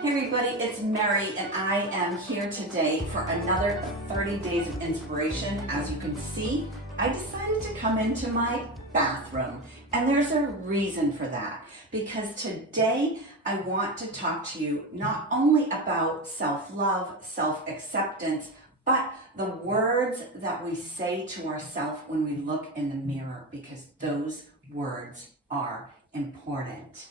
Hey everybody, it's Mary and I am here today for another 30 days of inspiration. As you can see, I decided to come into my bathroom and there's a reason for that, because today I want to talk to you not only about self-love, self-acceptance, but the words that we say to ourselves when we look in the mirror, because those words are important.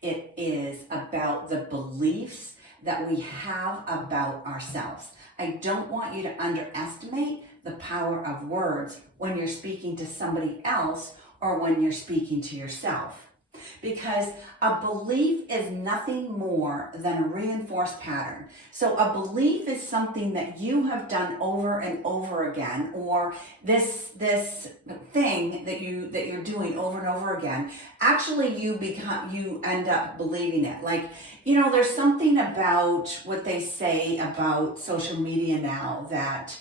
It is about the beliefs that we have about ourselves. I don't want you to underestimate the power of words when you're speaking to somebody else or when you're speaking to yourself. Because a belief is nothing more than a reinforced pattern. So a belief is something that you have done over and over again, or this thing that you're doing over and over again. Actually, you end up believing it. Like, there's something about what they say about social media now that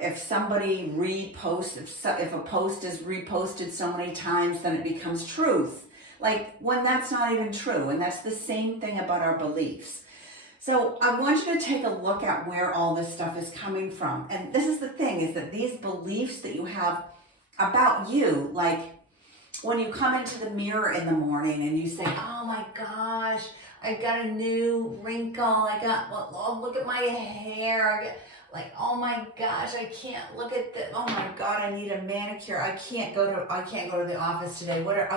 if somebody reposts, if a post is reposted so many times, then it becomes truth. Like, when that's not even true. And that's the same thing about our beliefs. So I want you to take a look at where all this stuff is coming from. And this is the thing, is that these beliefs that you have about you, like when you come into the mirror in the morning and you say, oh my gosh, I got a new wrinkle. Oh, look at my hair. Oh my gosh, I can't look at this. Oh my God, I need a manicure. I can't go to the office today. What are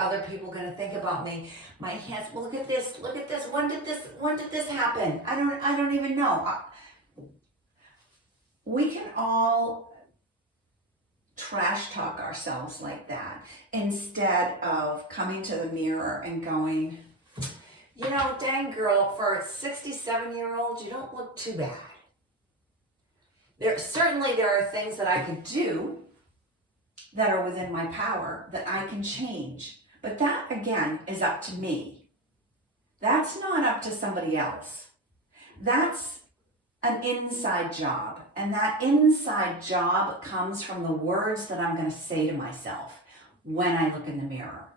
other people going to think about me? My hands. Well, look at this. When did this happen? I don't even know. We can all trash talk ourselves like that instead of coming to the mirror and going, dang girl, for a 67-year-old, you don't look too bad. There are things that I could do that are within my power that I can change. But that, again, is up to me. That's not up to somebody else. That's an inside job. And that inside job comes from the words that I'm going to say to myself when I look in the mirror.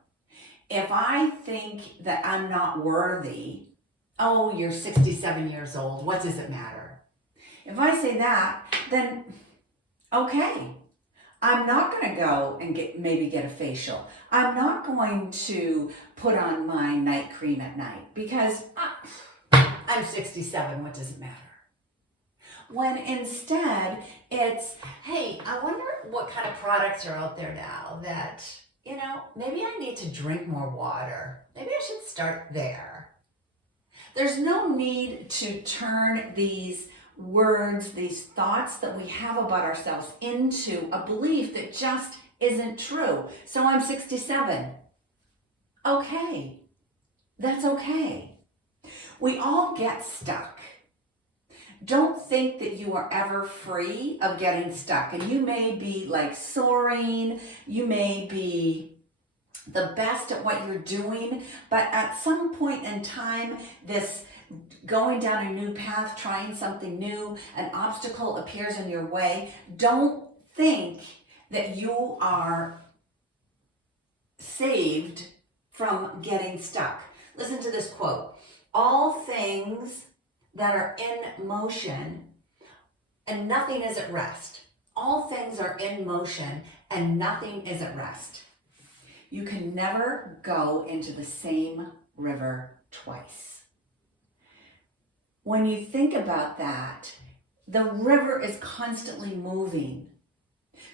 If I think that I'm not worthy, oh, you're 67 years old, what does it matter? If I say that, then okay, I'm not going to go and get a facial. I'm not going to put on my night cream at night because I'm 67. What does it matter? When instead it's, hey, I wonder what kind of products are out there now that, maybe I need to drink more water. Maybe I should start there. There's no need to turn these words, these thoughts that we have about ourselves into a belief that just isn't true. So I'm 67. Okay. That's okay. We all get stuck. Don't think that you are ever free of getting stuck. And you may be like soaring, you may be the best at what you're doing, but at some point in time, this going down a new path, trying something new, an obstacle appears in your way. Don't think that you are saved from getting stuck. Listen to this quote. All things that are in motion and nothing is at rest. All things are in motion and nothing is at rest. You can never go into the same river twice. When you think about that, the river is constantly moving.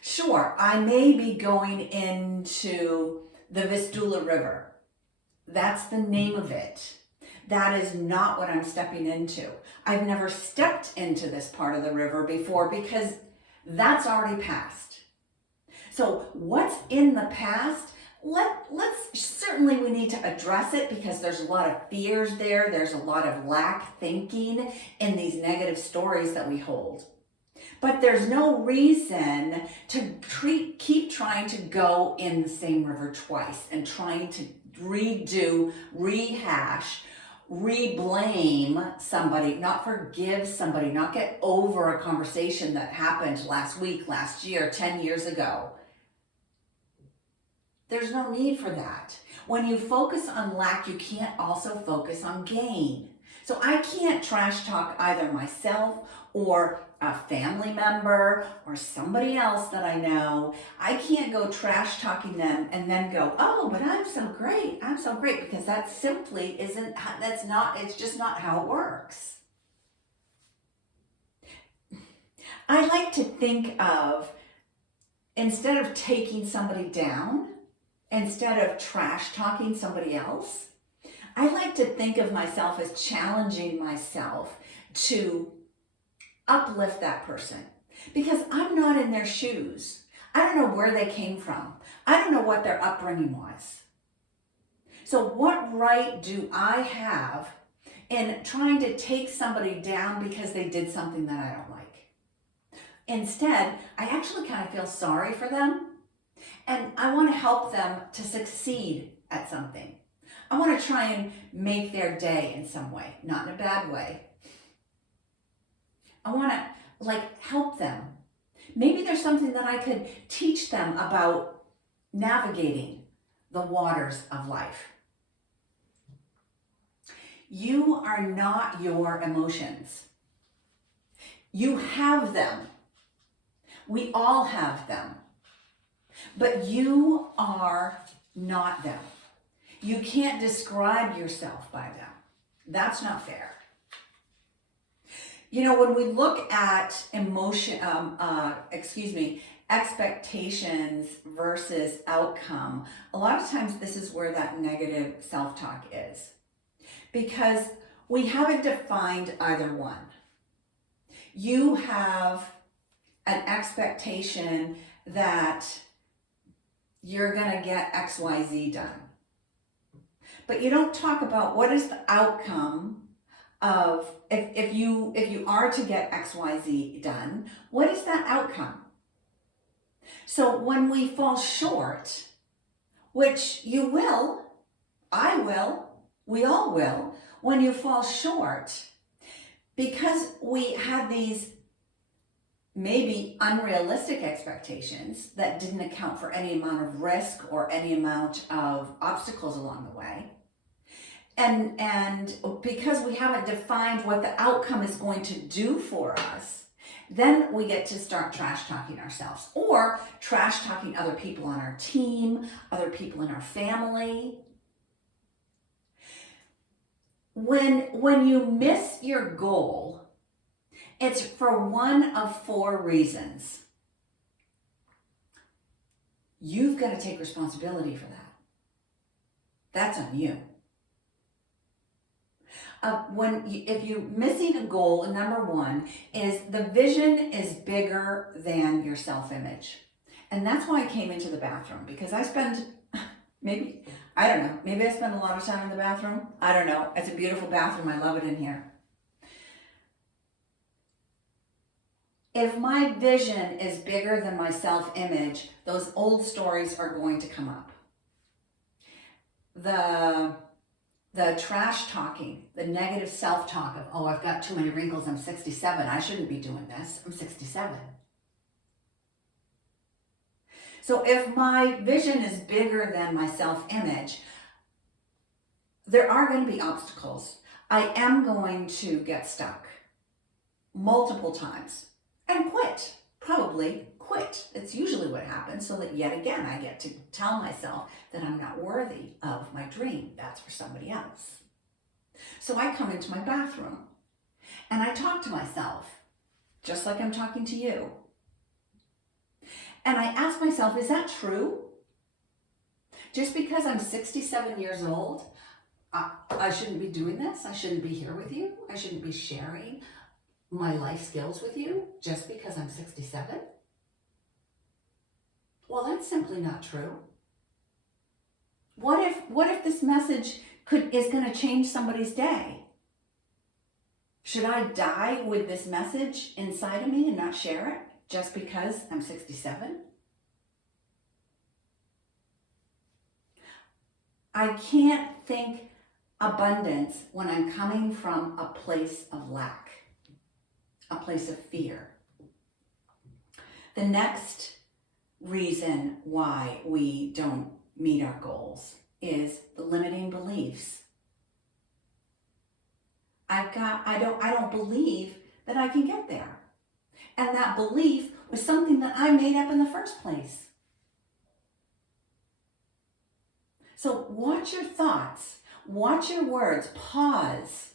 Sure, I may be going into the Vistula River. That's the name of it. That is not what I'm stepping into. I've never stepped into this part of the river before because that's already past. So what's in the past? Certainly we need to address it because there's a lot of fears there. There's a lot of lack thinking in these negative stories that we hold. But there's no reason to keep trying to go in the same river twice and trying to redo, rehash, re-blame somebody, not forgive somebody, not get over a conversation that happened last week, last year, 10 years ago. There's no need for that. When you focus on lack, you can't also focus on gain. So I can't trash talk either myself or a family member or somebody else that I know. I can't go trash talking them and then go, oh, but I'm so great, because that simply isn't, it's just not how it works. I like to think of, instead of taking somebody down, instead of trash talking somebody else, I like to think of myself as challenging myself to uplift that person, because I'm not in their shoes. I don't know where they came from. I don't know what their upbringing was. So what right do I have in trying to take somebody down because they did something that I don't like? Instead, I actually kind of feel sorry for them, and I want to help them to succeed at something. I want to try and make their day in some way, not in a bad way. I want to help them. Maybe there's something that I could teach them about navigating the waters of life. You are not your emotions. You have them. We all have them. But you are not them. You can't describe yourself by them. That's not fair. You know, when we look at expectations versus outcome, a lot of times this is where that negative self-talk is, because we haven't defined either one. You have an expectation that you're going to get XYZ done. But you don't talk about what is the outcome of, if you are to get XYZ done, what is that outcome? So when we fall short, which you will, I will, we all will, when you fall short, because we had these maybe unrealistic expectations that didn't account for any amount of risk or any amount of obstacles along the way. And because we haven't defined what the outcome is going to do for us, then we get to start trash talking ourselves, or trash talking other people on our team, other people in our family. When you miss your goal, it's for one of four reasons. You've got to take responsibility for that. That's on you. If you're missing a goal, number one is the vision is bigger than your self-image. And that's why I came into the bathroom, because I spend maybe I spend a lot of time in the bathroom. I don't know. It's a beautiful bathroom. I love it in here. If my vision is bigger than my self-image, those old stories are going to come up. The trash talking, the negative self-talk of, oh, I've got too many wrinkles, I'm 67, I shouldn't be doing this, I'm 67. So if my vision is bigger than my self-image, there are going to be obstacles. I am going to get stuck multiple times and quit, probably quit. It's usually what happens, so that yet again I get to tell myself that I'm not worthy of my dream. That's for somebody else. So I come into my bathroom and I talk to myself, just like I'm talking to you. And I ask myself, is that true? Just because I'm 67 years old, I shouldn't be doing this? I shouldn't be here with you? I shouldn't be sharing my life skills with you just because I'm 67? Well, that's simply not true. What if this message is going to change somebody's day? Should I die with this message inside of me and not share it just because I'm 67? I can't think abundance when I'm coming from a place of lack, a place of fear. The next reason why we don't meet our goals is the limiting beliefs. I don't believe that I can get there. And that belief was something that I made up in the first place. So watch your thoughts, watch your words, pause.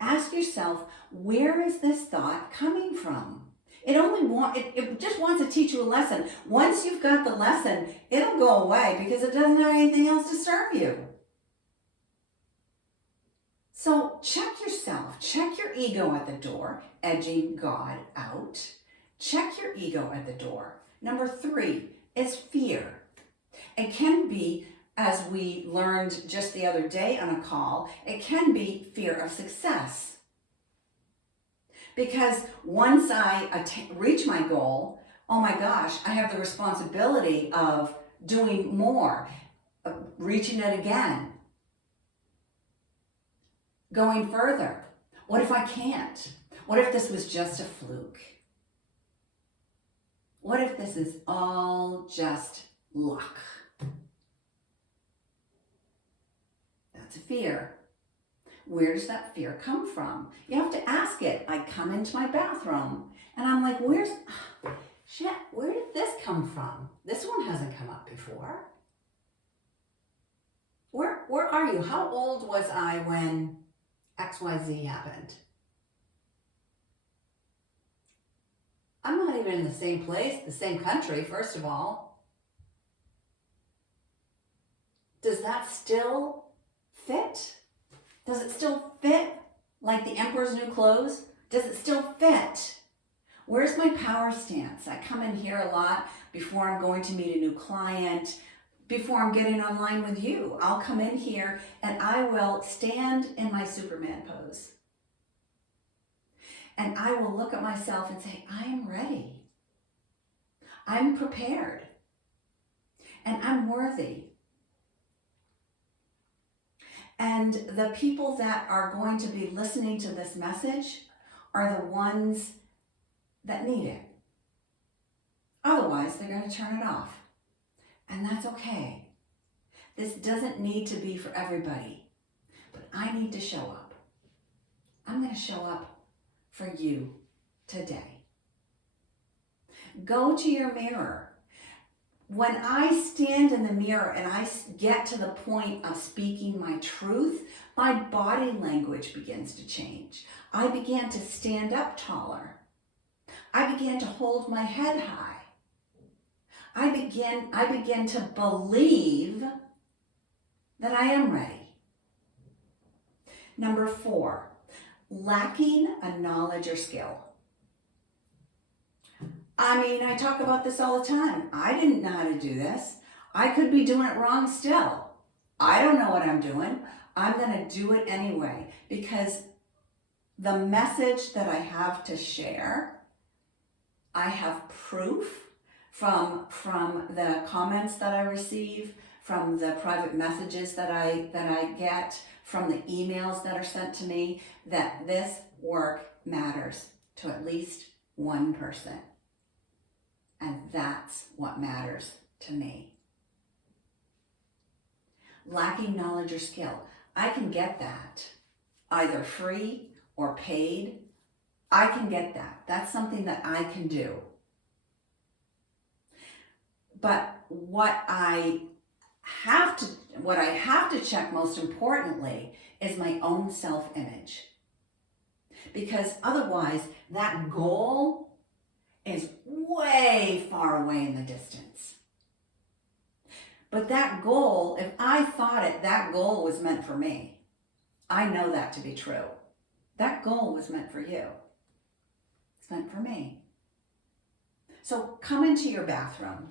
Ask yourself, where is this thought coming from? It just wants to teach you a lesson. Once you've got the lesson, it'll go away because it doesn't have anything else to serve you. So check yourself, check your ego at the door, edging God out. Check your ego at the door. Number 3 is fear. It can be, as we learned just the other day on a call, it can be fear of success. Because once I reach my goal, oh my gosh, I have the responsibility of doing more, of reaching it again, going further. What if I can't? What if this was just a fluke? What if this is all just luck? That's a fear. Where does that fear come from? You have to ask it. I come into my bathroom and I'm like, where did this come from? This one hasn't come up before. Where are you? How old was I when XYZ happened? I'm not even in the same place, the same country, first of all. Does that still fit? Does it still fit like the emperor's new clothes? Does it still fit? Where's my power stance? I come in here a lot before I'm going to meet a new client, before I'm getting online with you. I'll come in here and I will stand in my Superman pose. And I will look at myself and say, I am ready. I'm prepared. And I'm worthy. And the people that are going to be listening to this message are the ones that need it. Otherwise, they're going to turn it off. And that's okay. This doesn't need to be for everybody. But I need to show up. I'm going to show up for you today. Go to your mirror. When I stand in the mirror and I get to the point of speaking my truth, my body language begins to change. I began to stand up taller. I began to hold my head high. I begin to believe that I am ready. Number 4, lacking a knowledge or skill. I talk about this all the time. I didn't know how to do this. I could be doing it wrong still. I don't know what I'm doing. I'm going to do it anyway because the message that I have to share, I have proof from the comments that I receive, from the private messages that I get, from the emails that are sent to me, that this work matters to at least one person. And that's what matters to me. Lacking knowledge or skill. I can get that, either free or paid. I can get that. That's something that I can do. But what I have to check most importantly is my own self-image. Because otherwise, that goal is way far away in the distance. But that goal, if I thought that goal was meant for me, I know that to be true. That goal was meant for you. It's meant for me. So come into your bathroom.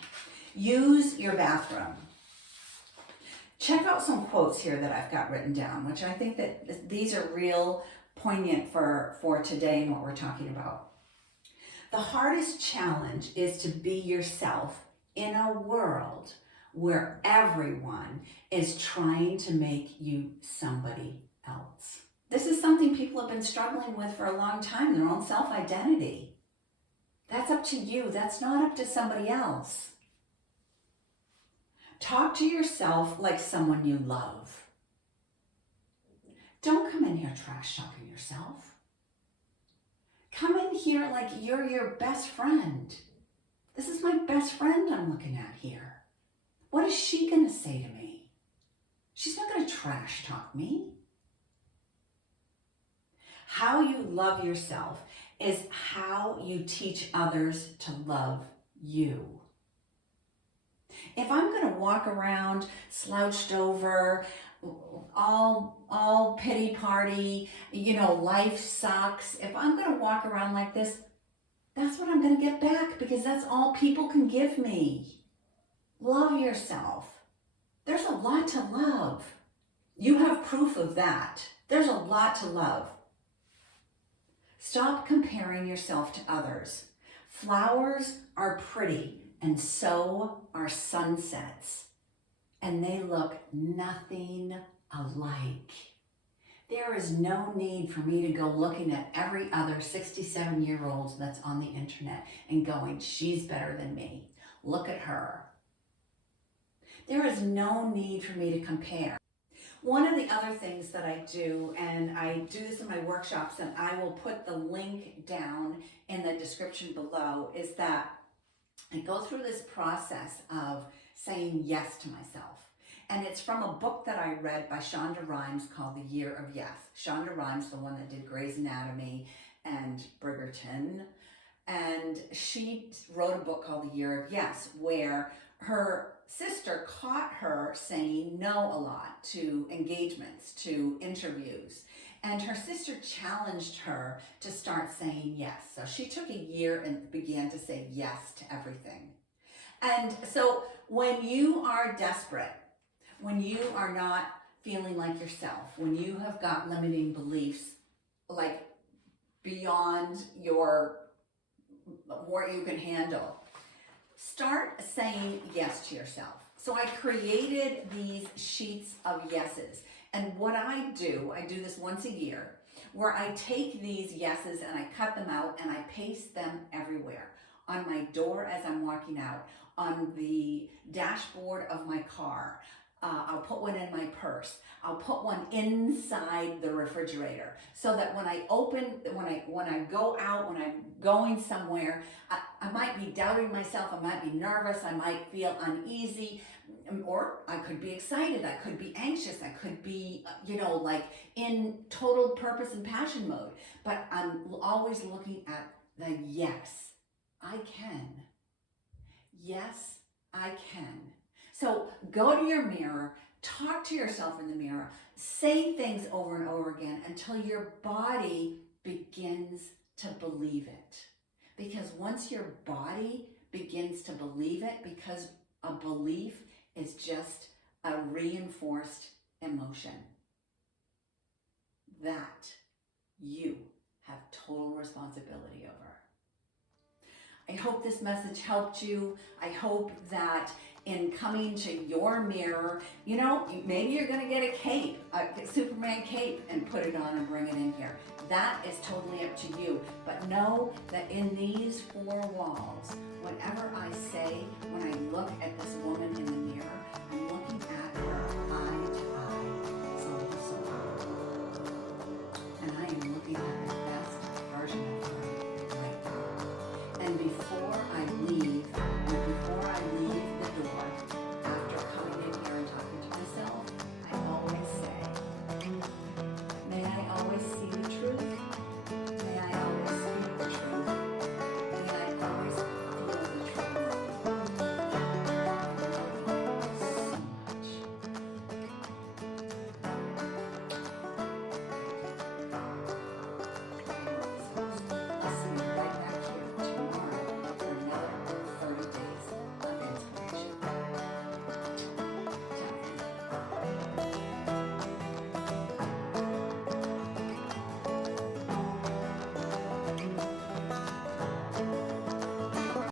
Use your bathroom. Check out some quotes here that I've got written down, which I think that these are real poignant for today and what we're talking about. The hardest challenge is to be yourself in a world where everyone is trying to make you somebody else. This is something people have been struggling with for a long time, their own self-identity. That's up to you. That's not up to somebody else. Talk to yourself like someone you love. Don't come in here trash talking yourself. Come in here like you're your best friend. This is my best friend I'm looking at here. What is she going to say to me? She's not going to trash talk me. How you love yourself is how you teach others to love you. If I'm going to walk around slouched over, all pity party, life sucks. If I'm going to walk around like this, that's what I'm going to get back, because that's all people can give me. Love yourself. There's a lot to love. You have proof of that. There's a lot to love. Stop comparing yourself to others. Flowers are pretty, and so are sunsets. And they look nothing alike. There is no need for me to go looking at every other 67-year-old that's on the internet and going, she's better than me. Look at her. There is no need for me to compare. One of the other things that I do, and I do this in my workshops, and I will put the link down in the description below, is that I go through this process of saying yes to myself. And it's from a book that I read by Shonda Rhimes called The Year of Yes. Shonda Rhimes, the one that did Grey's Anatomy and Bridgerton. And she wrote a book called The Year of Yes, where her sister caught her saying no a lot to engagements, to interviews. And her sister challenged her to start saying yes. So she took a year and began to say yes to everything. And so when you are desperate, when you are not feeling like yourself, when you have got limiting beliefs, like beyond what you can handle, start saying yes to yourself. So I created these sheets of yeses. And what I do this once a year, where I take these yeses and I cut them out and I paste them everywhere. On my door as I'm walking out, on the dashboard of my car. I'll put one in my purse. I'll put one inside the refrigerator, so that when I go out, when I'm going somewhere, I might be doubting myself, I might be nervous, I might feel uneasy, or I could be excited, I could be anxious, I could be, like in total purpose and passion mode. But I'm always looking at the yes, I can. Yes, I can. So go to your mirror, talk to yourself in the mirror, say things over and over again until your body begins to believe it. Because once your body begins to believe it, because a belief is just a reinforced emotion, that you have total responsibility over. I hope this message helped you. I hope that in coming to your mirror, maybe you're going to get a cape, a Superman cape, and put it on and bring it in here. That is totally up to you. But know that in these four walls, whatever I say when I look at this woman in the mirror, I'm looking